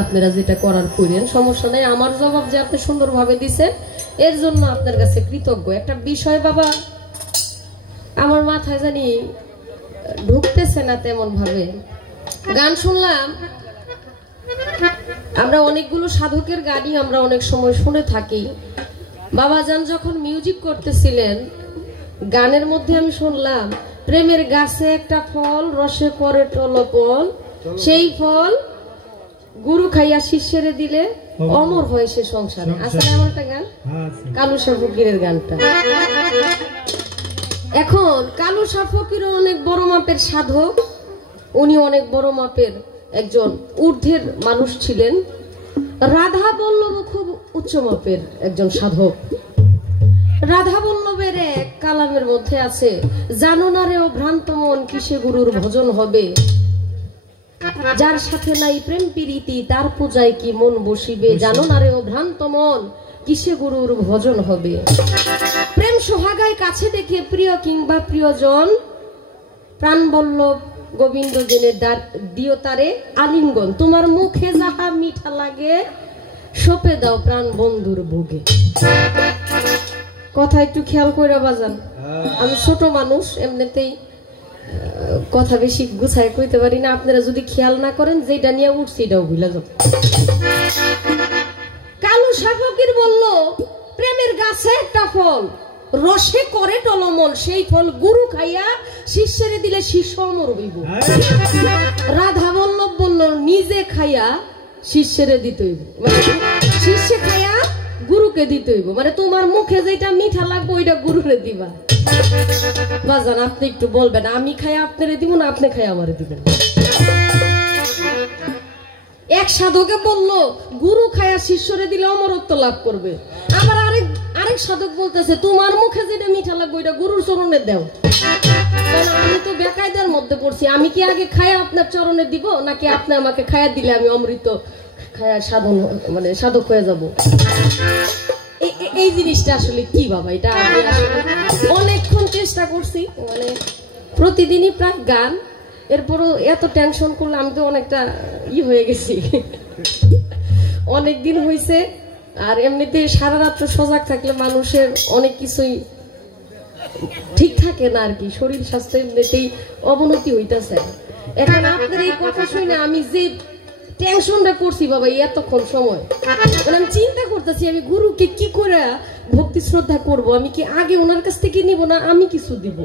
আপনারা যেটা করার করেন, সমস্যা নাই। আমার জবাব যে আপনি সুন্দরভাবে দিছেন এর জন্য আপনার কাছে কৃতজ্ঞ। একটা বিষয় বাবা আমার মাথায় জানি ঢুকতেছে না তেমন ভাবে। গান শুনলাম, আমরা অনেকগুলো সাধকের গানই আমরা অনেক সময় শুনে থাকি। বাবাজান যখন মিউজিক করতেছিলেন গানের মধ্যে আমি শুনলাম, প্রেমের গাছে একটা ফল রসে করে টলপল, সেই ফল গুরু খাইয়া শিষ্যেরে দিলে অমর হয় সে সংসারে। আসলে আমার একটা গান কালু শাহ ফকিরের গানটা। এখন কালু শাহ ফকির অনেক বড় মাপের সাধক, উনি অনেক বড় মাপের একজন ঊর্ধ্বের মানুষ ছিলেন। রাধা বল্লভ খুব উচ্চ মাপের একজন সাধক। রাধা বল্লভের এক কালামের মধ্যে আছে, জানো না রে ও ভ্রান্ত মন কিসে গুরুর ভজন হবে, যার সাথে নাই প্রেম প্রীতি তার পূজায় কি মন বসিবে, জানো না রে ও ভ্রান্ত মন কিসে গুরুর ভজন হবে। প্রেম সোহাগায় কাছে দেখে প্রিয় কিংবা প্রিয়জন, প্রাণ বল্লভ গোবিন্দ জেনে দিও তারে আলিঙ্গন, তোমার মুখে যাহা মিঠা লাগে সপে দাও প্রাণ বন্ধুর বুকে। কথা একটু খেয়াল করে বাজান, আমি ছোট মানুষ এমনিতেই কথা বেশি গুছায় কইতে পারি না। আপনারা যদি খেয়াল না করেন যেটা নিয়ে উঠছি এটাও ভুলে যাব। কালু শাহ ফকির বলল, প্রেমের গাছে একটা ফল রসে করে টলমল, সেই ফল গুরু খাইয়া শিষ্যেরে দিলে শিষ্য অমর হইব। রাধা বল্লভ বলল, নিজে খাইয়া শিষ্যেরে দিতে হইব, মানে শিষ্যে খাইয়া গুরুকে দিতে হইব, মানে তোমার মুখে যেটা মিঠা লাগবে ওইটা গুরুরে দিবা। বাজান আপনি একটু বলবেন, আমি খাইয়া আপনারে দিব না আপনি খাইয়া আমারে দিবেন। এক সাধকে বলল গুরু খাইয়া শিষ্যরে দিলে অমরত্ব লাভ করবে। আবার আরেক সাধক বলতেছে তোমার মুখে যেটা মিঠা লাগবে ওইটা গুরুর চরণে দাও। আমি তো বেকায়দার মধ্যে পড়ছি, আমি কি আগে খাইয়া আপনার চরণে দিব নাকি আপনি আমাকে খাইয়া দিলে আমি অমৃত খাইয়া সাধন মানে সাধক হয়ে যাব। এই জিনিসটা আসলে কি বাবা, এটা আমি আসলে অনেকক্ষণ চেষ্টা করছি, মানে প্রতিদিনই প্রায় গান, এরপরও এত টেনশন করলে আমি তো অনেকটা হয়ে গেছি। অনেকদিন হয়েছে, আর এমনিতে সারা রাত্র সজাগ থাকলে মানুষের অনেক কিছুই ঠিক থাকে না আর কি, শরীর স্বাস্থ্য এমনিতেই অবনতি হইতেছে। এখন আপনার এই কথা শুনে আমি যে টেনশনটা করছি বাবা এতক্ষণ সময়, মানে আমি চিন্তা করতেছি আমি গুরুকে কি করে ভক্তি শ্রদ্ধা করব, আমি কি আগে ওনার কাছ থেকে নিব না আমি কিছু দিব।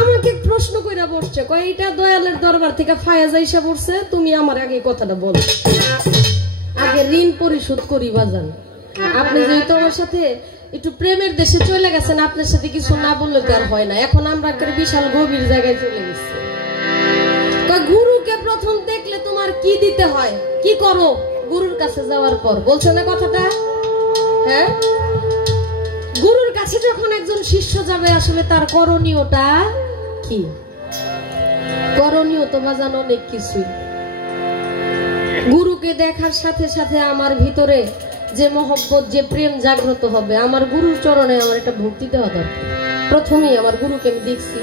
আমাকে প্রশ্ন কইরা বসছে, কয় এটা দয়ালের দরবার থেকে ফায়াজ আইসা পড়ছে, তুমি আমার আগে কথাটা বলো, আগে ঋণ পরিশোধ করি বাজান। আপনি যেহেতু আমার সাথে একটু প্রেমের দেশে চলে গেছেন, আপনার সাথে কিছু না বললে তো আর হয় না। এখন আমরা একটা বিশাল গভীর জায়গায় চলে গেছি। গুরুকে প্রথম দেখলে তোমার কি দিতে হয়, কি করো গুরুর কাছে যাওয়ার পর, বলছো না কথাটা? হ্যাঁ, গুরুর কাছে যখন একজন শিষ্য যাবে আসলে তার করণীয়টা কি? করণীয় তো বাজানো অনেক কিছুই। গুরুকে দেখার সাথে সাথে আমার ভিতরে যে মহব্বত যে প্রেম জাগ্রত হবে, আমার গুরুর চরণে আমার একটা ভক্তি দেওয়া দরকার। প্রথমেই আমার গুরুকে আমি দেখছি,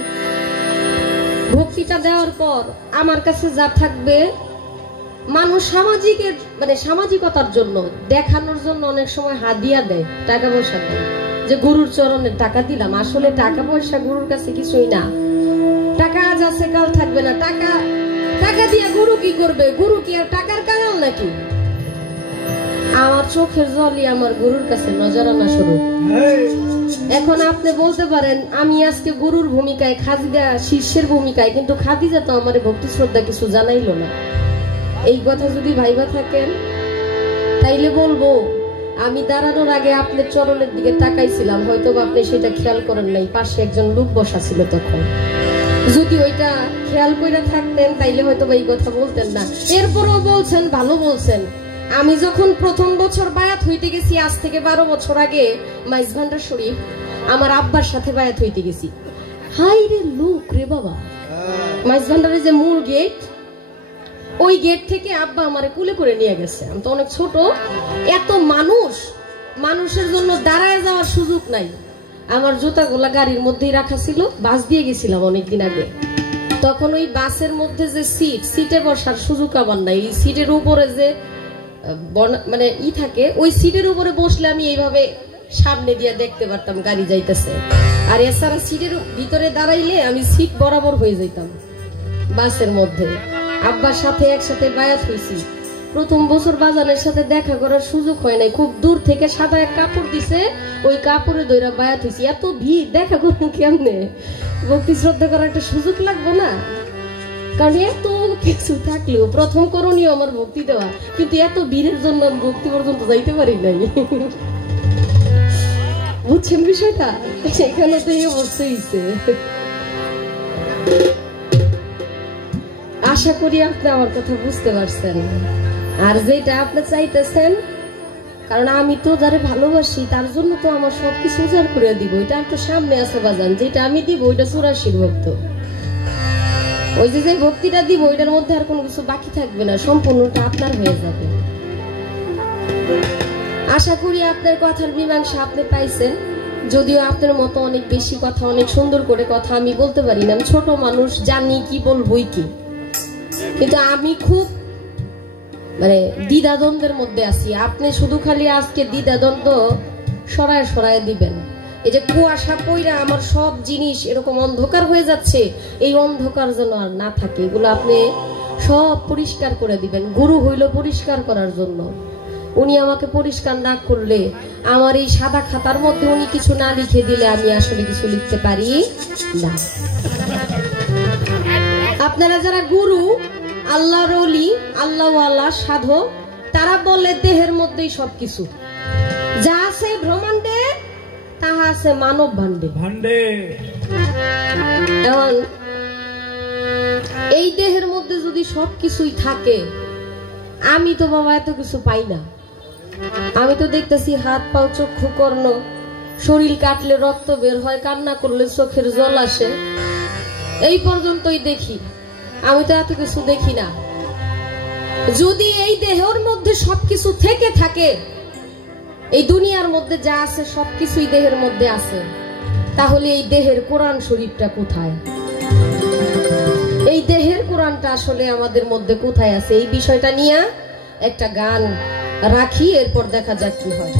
ভক্তিটা দেওয়ার পর আমার কাছে যা থাকবে, মানুষ সামাজিকের মানে সামাজিকতার জন্য দেখানোর জন্য অনেক সময় হাদিয়া দেয়, টাকা পয়সা দেয়, যে গুরুর চরণে টাকা দিলাম। আসলে টাকা পয়সা গুরুর কাছে কিছুই না, টাকা আজ আছে কাল থাকবে না। টাকা দিয়ে গুরু কি করবে? গুরু কি আর টাকার কাঙাল নাকি? আমার চোখের জলই আমার গুরুর কাছে নজরানা স্বরূপ। এখন আপনি বলতে পারেন আমি আজকে গুরুর ভূমিকায়, খাদিজা শিষ্যের ভূমিকায়, কিন্তু খাদিজা তো আমার ভক্তি শ্রদ্ধা কিছু জানাইলো না। এই কথা যদি ভাইবা থাকেন তাইলে বলবো আমি দাঁড়ানোর আগে আপনার চরণের দিকে তাকাইছিলাম, হয়তো আপনি সেটা খেয়াল করেন নাই, পাশে একজন লোক বসা ছিল তখন। যদি ওইটা খেয়াল করে থাকতেন তাইলে হয়তো এই কথা বলতেন না। এরপরও বলছেন, ভালো বলছেন। আমি যখন প্রথম বছর বায়াত হইতে গেছি, আজ থেকে 12 বছর আগে, মাইজভান্ডার শরীফ, আমার আব্বার সাথে বায়াত হইতে গেছি। হাই রে লোক রে বাবা, মাইজভান্ডারের যে মূল গেট, ওই গেট থেকে আব্বা আমারে কুলে করে নিয়ে গেছে। আমি তো অনেক ছোট, এত মানুষের জন্য দাঁড়ায় যাওয়ার সুযোগ নাই। আমার জুতাগুলা গাড়ির মধ্যেই রাখা ছিল, বাস দিয়ে গেছিলাম অনেকদিন আগে। তখন ওই বাসের মধ্যে যে সিটে বসার সুযোগ আমার নাই, এই সিটের উপরে যে মানে থাকে, ওই সিটের উপরে বসলে আমি এইভাবে সামনে দিয়ে দেখতে পারতাম গাড়ি যাইতেছে। আর এছাড়া সিটের ভিতরে দাঁড়াইলে আমি সিট বরাবর হয়ে যেতাম বাসের মধ্যে। আব্বার সাথে একসাথে বায়াত হয়েছি। প্রথম বছর বাজানের সাথে দেখা করার সুযোগ হয় নাই, খুব দূর থেকে সাদা এক কাপড় দিছে, ওই কাপড়ে দইরা বায়াত হয়েছি। এত ভিড়, দেখা করবো কেমনে? ভক্তি শ্রদ্ধা করার একটা সুযোগ লাগবে না? কারণ এত কিছু থাকলেও প্রথম করণীয় আমার ভক্তি দেওয়া, কিন্তু এত ভিড়ের জন্য ভক্তি পর্যন্ত যাইতে পারি নাই। বুঝছেন বিষয়টা? সেখানে তো এই অবস্থা হইছে। আশা করি আপনি আমার কথা বুঝতে পারছেন। আর যেটা আপনি চাইতেছেন, কারণ আমি তো যারে ভালোবাসি তার জন্য তো আমার সবকিছু উজাড় করে দিব। এটা একটু সামনে আছে বাজান, যেটা আমি দিব ওইটা 84 ভক্ত। ওই যে ভক্তিটা দিব ওইটার মধ্যে আর কোনো কিছু বাকি থাকবে না, সম্পূর্ণটা আপনার হয়ে যাবে। আশা করি আপনার কথার মীমাংসা আপনি পাইছেন। যদিও আপনার মতো অনেক বেশি কথা, অনেক সুন্দর করে কথা আমি বলতে পারি না, আমি ছোট মানুষ, জানি কি বলবোই কি, কিন্তু আমি খুব মানে দ্বিধাদ্বন্দ্বের মধ্যে আছি। আপনি শুধু খালি আজকে দ্বিধাদ্বন্দ্ব সরায় সরায় দিবেন। এই যে কুয়াশা পইরা আমার সব জিনিস এরকম অন্ধকার হয়ে যাচ্ছে, এই অন্ধকার যেন আর না থাকে, এগুলো আপনি সব পরিষ্কার করে দিবেন। গুরু হইল পরিষ্কার করার জন্য। উনি আমাকে পরিষ্কার না করলে, আমার এই সাদা খাতার মধ্যে উনি কিছু না লিখে দিলে আমি আসলে কিছু লিখতে পারি না। আপনারা যারা গুরু, আল্লাহর ওলি, আল্লাহওয়ালা, সাধক, তারা বলে দেহের মধ্যেই সবকিছু যা আছে ব্রহ্মাণ্ডে তাহা আছে মানব ভাণ্ডে। এখন এই দেহের মধ্যে যদি সবকিছুই থাকে, আমি তো বাবা এত কিছু পাই না। আমি তো দেখতেছি হাত পাও, চক্ষু, কর্ণ, শরীর কাটলে রক্ত বের হয়, কান্না করলে চোখের জল আসে, এই পর্যন্তই দেখি। আমি তো এত কিছু দেখি না। যদি এই দেহের মধ্যে সবকিছু থেকে থাকে, এই দুনিয়ার মধ্যে যা আছে সবকিছুই দেহের মধ্যে আছে, তাহলে এই দেহের কোরআন শরীফটা কোথায়? এই দেহের কোরআনটা আসলে আমাদের মধ্যে কোথায় আছে? এই বিষয়টা নিয়ে একটা গান রাখি, এরপর দেখা যাক কি হয়।